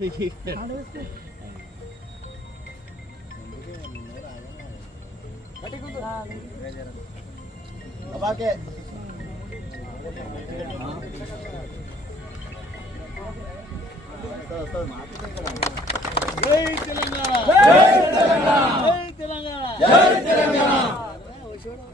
జై తెలంగాణ, జై తెలంగాణ, జై తెలంగాణ,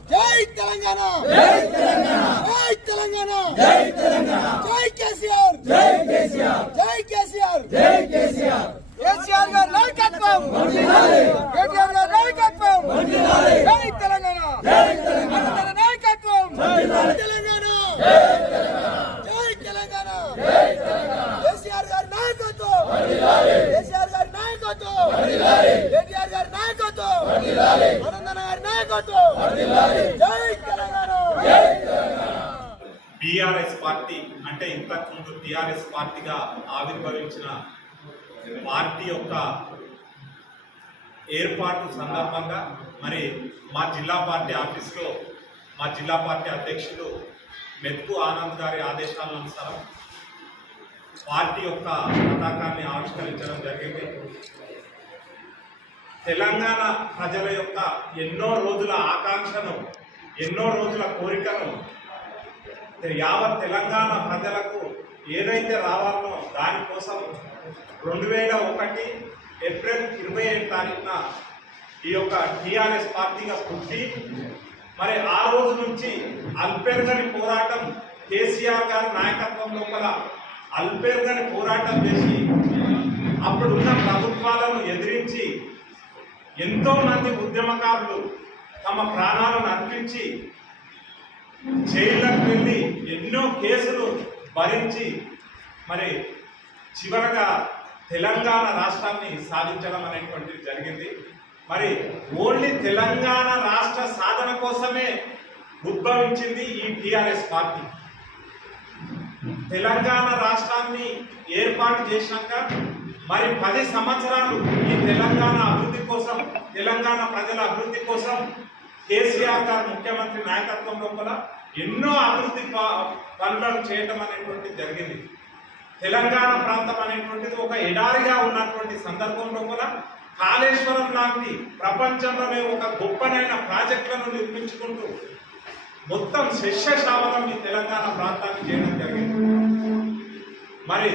జై తెలంగాణ, జై తెలంగాణ, జై తెలంగాణ, జై తెలంగాణ, జై కేసీఆర్, జై కేసీఆర్, జై కేసీఆర్, జై కేసీఆర్, కేసీఆర్ గారి నాయకత్వం వర్ధిల్లాలి, కేసీఆర్ గారి నాయకత్వం వర్ధిల్లాలి, జై తెలంగాణ, జై తెలంగాణ, నాయకత్వం వర్ధిల్లాలి, తెలంగాణ, జై తెలంగాణ, జై తెలంగాణ, జై తెలంగాణ, కేసీఆర్ గారి నాయకత్వం వర్ధిల్లాలి, కేసీఆర్ గారి నాయకత్వం వర్ధిల్లాలి, కేటీఆర్ గారి నాయకత్వం వర్ధిల్లాలి, ఆనందన గారి నాయకత్వం వర్ధిల్లాలి, జై తెలంగాణ, జై తెలంగాణ. టిఆర్ఎస్ పార్టీ అంటే ఇంతకుముందు టిఆర్ఎస్ పార్టీగా ఆవిర్భవించిన పార్టీ యొక్క ఏర్పాటు సందర్భంగా మరి మా జిల్లా పార్టీ ఆఫీస్లో మా జిల్లా పార్టీ అధ్యక్షులు మెతుకు ఆనంద్ గారి ఆదేశాల అనుసారం పార్టీ యొక్క పతాకాన్ని ఆవిష్కరించడం జరిగింది. తెలంగాణ ప్రజల యొక్క ఎన్నో రోజుల ఆకాంక్షను, ఎన్నో రోజుల కోరికను యావత్ తెలంగాణ ప్రజలకు ఏదైతే రావాలో దానికోసం 2001 ఏప్రిల్ 27 తారీఖున ఈ యొక్క టిఆర్ఎస్ పార్టీగా పుట్టి మరి ఆ రోజు నుంచి అల్పెరుగని పోరాటం కేసీఆర్ గారి నాయకత్వం లోపల అల్పెరుగని పోరాటం చేసి అప్పుడున్న ప్రభుత్వాలను ఎదిరించి ఎంతో మంది ఉద్యమకారులు తమ ప్రాణాలను అర్పించి జైళ్ళకు వెళ్ళి ఎన్నో కేసులు భరించి మరి చివరగా తెలంగాణ రాష్ట్రాన్ని సాధించడం అనేటువంటిది జరిగింది. మరి ఓన్లీ తెలంగాణ రాష్ట్ర సాధన కోసమే ఉద్భవించింది ఈ టిఆర్ఎస్ పార్టీ. తెలంగాణ రాష్ట్రాన్ని ఏర్పాటు చేశాక మరి 10 సంవత్సరాలు ఈ తెలంగాణ అభివృద్ధి కోసం, తెలంగాణ ప్రజల అభివృద్ధి కోసం కేసీఆర్ గారు ముఖ్యమంత్రి నాయకత్వం లోపల ఎన్నో అభివృద్ధి పనులను చేయటం అనేటువంటిది జరిగింది. తెలంగాణ ప్రాంతం అనేటువంటిది ఒక ఎడారిగా ఉన్నటువంటి సందర్భం లోపల కాళేశ్వరం లాంటి ప్రపంచంలోనే ఒక గొప్పనైన ప్రాజెక్టులను నిర్మించుకుంటూ మొత్తం శస్యశ్యామలం ఈ తెలంగాణ ప్రాంతాన్ని చేయడం జరిగింది. మరి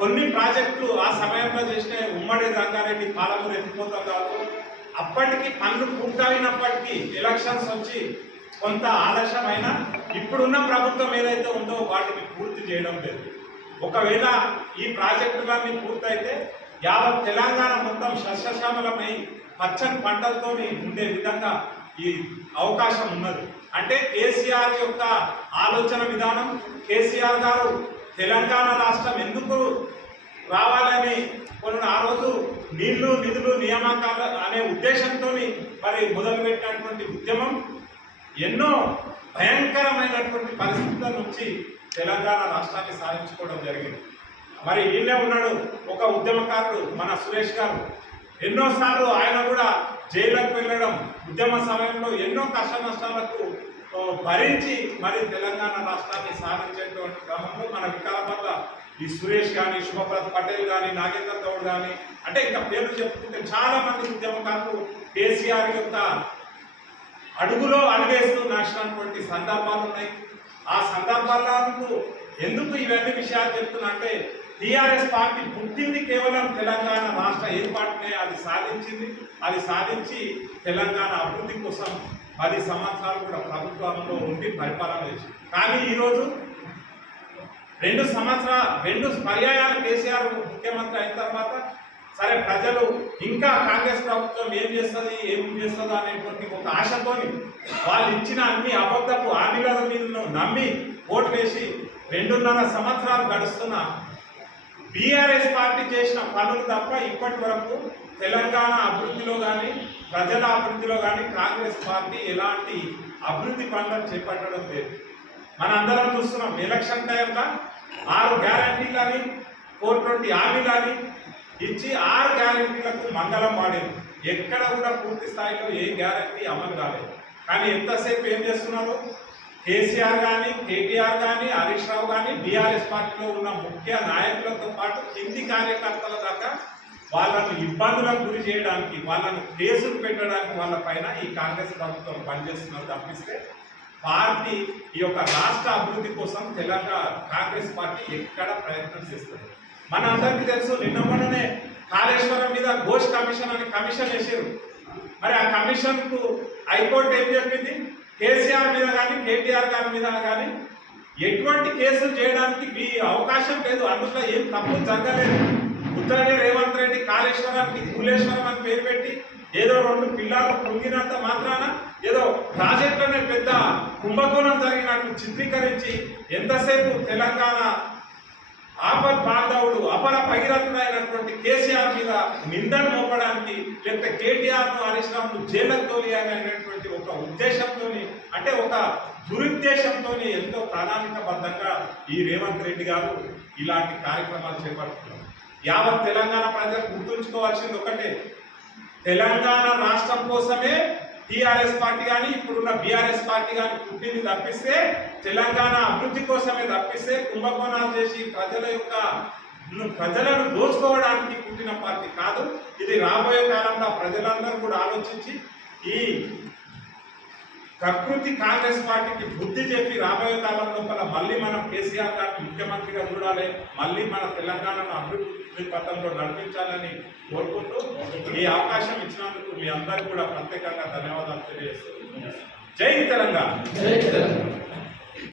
కొన్ని ప్రాజెక్టులు ఆ సమయంలో చేసిన ఉమ్మడి రంగారెడ్డి పాలమూరు ఎత్తిపోతాం కాదు, అప్పటికి పనులు పూర్తయినప్పటికీ ఎలక్షన్స్ వచ్చి కొంత ఆలస్యమైన ఇప్పుడున్న ప్రభుత్వం ఏదైతే ఉందో వాటిని పూర్తి చేయడం లేదు. ఒకవేళ ఈ ప్రాజెక్టులన్నీ పూర్తయితే యావత్ తెలంగాణ మొత్తం సస్యశ్యామలమై పచ్చని పంటలతో ఉండే విధంగా ఈ అవకాశం ఉన్నది. అంటే కేసీఆర్ యొక్క ఆలోచన విధానం, కేసీఆర్ గారు తెలంగాణ రాష్ట్రం ఎందుకు రావాలని కొన్ని ఆ రోజు నీళ్లు నిధులు నియామకాలు అనే ఉద్దేశంతో మరి మొదలుపెట్టినటువంటి ఉద్యమం ఎన్నో భయంకరమైనటువంటి పరిస్థితుల నుంచి తెలంగాణ రాష్ట్రాన్ని సాధించుకోవడం జరిగింది. మరి ఈయనే ఉన్నాడు ఒక ఉద్యమకారుడు మన సురేష్ గారు. ఎన్నోసార్లు ఆయన కూడా జైలుకు వెళ్ళడం, ఉద్యమ సమయంలో ఎన్నో కష్ట నష్టాలకు భరించి మరి తెలంగాణ రాష్ట్రాన్ని సాధించేటువంటి క్రమంలో మన వికారాబాద్లో ఈ సురేష్ కానీ, శుభప్రత్ పటేల్ కానీ, నాగేందర్ గౌడ్ కానీ, అంటే ఇంకా పేర్లు చెప్పుకుంటే చాలా మంది ఉద్యమకారులు కేసీఆర్ యొక్క అడుగులో అడుగేస్తూ నడిచినటువంటి సందర్భాలు ఉన్నాయి. ఆ సందర్భాలకు ఎందుకు ఇవన్నీ విషయాలు చెప్తున్నా అంటే టిఆర్ఎస్ పార్టీ పుట్టింది కేవలం తెలంగాణ రాష్ట్ర ఏర్పాటునే అది సాధించింది. అది సాధించి తెలంగాణ అభివృద్ధి కోసం 10 సంవత్సరాలు కూడా ప్రభుత్వంలో ఉండి పరిపాలన చేసింది. కానీ ఈరోజు 2 పర్యాయాలు కేసీఆర్ ముఖ్యమంత్రి అయిన తర్వాత సరే ప్రజలు ఇంకా కాంగ్రెస్ ప్రభుత్వం ఏం చేస్తుందో అనేటువంటి ఒక ఆశతోని వాళ్ళు ఇచ్చిన అన్ని అబద్ధపు హామీల మీద నమ్మి ఓటు వేసి 2.5 సంవత్సరాలు గడుస్తున్న బీఆర్ఎస్ పార్టీ చేసిన పనులు తప్ప ఇప్పటి వరకు తెలంగాణ అభివృద్ధిలో కానీ, ప్రజల అభివృద్ధిలో కానీ కాంగ్రెస్ పార్టీ ఎలాంటి అభివృద్ధి పనులను చేపట్టడం లేదు. మనందరం చూస్తున్నాం. ఎలక్షన్ టైంలో 6 గ్యారంటీలని 420 హామీలని ఇచ్చి 6 గ్యారంటీలకు మంగళం వాడేది. ఎక్కడ కూడా పూర్తి స్థాయిలో ఏ గ్యారంటీ అమలు కాలేదు. కానీ ఎంతసేపు ఏం చేస్తున్నారు? కేసీఆర్ కానీ, కేటీఆర్ కానీ, హరీష్ రావు కానీ, బీఆర్ఎస్ పార్టీలో ఉన్న ముఖ్య నాయకులతో పాటు కింది కార్యకర్తల దాకా వాళ్ళను ఇబ్బందులకు గురి చేయడానికి, వాళ్ళను కేసులు పెట్టడానికి వాళ్ళ పైన ఈ కాంగ్రెస్ ప్రభుత్వం పనిచేస్తున్నారు తప్పిస్తే పార్టీ ఈ యొక్క రాష్ట్ర అభివృద్ధి కోసం తెలంగాణ కాంగ్రెస్ పార్టీ ఎక్కడ ప్రయత్నం చేస్తుంది. మన అందరికీ తెలుసు, నిన్న మొన్ననే కాళేశ్వరం మీద ఘోష్ కమిషన్ అని కమిషన్ వేసారు. మరి ఆ కమిషన్ కు హైకోర్టు ఏం చెప్పింది? కేసీఆర్ మీద కానీ, కేటీఆర్ గారి మీద కానీ ఎటువంటి కేసులు చేయడానికి మీ అవకాశం లేదు, అందులో ఏం తప్పు జరగలేదు. ఉత్తరాఖండ్ రేవంత్ రెడ్డి కాళేశ్వరానికి కూలేశ్వరం అని పేరు పెట్టి ఏదో 2 పిల్లలు కృంగినంత మాత్రాన ఏదో ప్రాజెక్టులోనే పెద్ద కుంభకోణం జరిగినట్టు చిత్రీకరించి ఎంతసేపు తెలంగాణ ఆపద్ బాంధవుడు అపర భగీరథుడైనటువంటి కేసీఆర్ మీద నిందను మోపడానికి, లేకపోతే కేటీఆర్ ను హరీష్ రావును జైలుకు తోలియాలనేటువంటి ఒక ఉద్దేశంతో, అంటే ఒక దురుద్దేశంతో ఎంతో ప్రణాళికబద్ధంగా ఈ రేవంత్ రెడ్డి గారు ఇలాంటి కార్యక్రమాలు చేపడుతున్నారు. యావత్ తెలంగాణ ప్రజలు గుర్తుంచుకోవాల్సింది ఒకటే, తెలంగాణ రాష్ట్రం కోసమే టీఆర్ఎస్ పార్టీ కానీ, ఇప్పుడున్న బీఆర్ఎస్ పార్టీ కానీ పుట్టింది తప్పిస్తే తెలంగాణ అభివృద్ధి కోసమే తప్పిస్తే కుంభకోణాలు చేసి ప్రజలను దోచుకోవడానికి పుట్టిన పార్టీ కాదు. ఇది రాబోయే కాలంలో ప్రజలందరూ కూడా ఆలోచించి ఈ ప్రకృతి కాంగ్రెస్ పార్టీకి బుద్ధి చెప్పి రాబోయే కాలం లోపల మళ్ళీ మనం కేసీఆర్ గారిని ముఖ్యమంత్రిగా చూడాలి, మళ్ళీ మన తెలంగాణను అభివృద్ధి పథంలో నడిపించాలని కోరుకుంటూ ఈ అవకాశం ఇచ్చినందుకు మీ అందరికీ కూడా ప్రత్యేకంగా ధన్యవాదాలు తెలియజేస్తున్నాను. జై తెలంగాణ.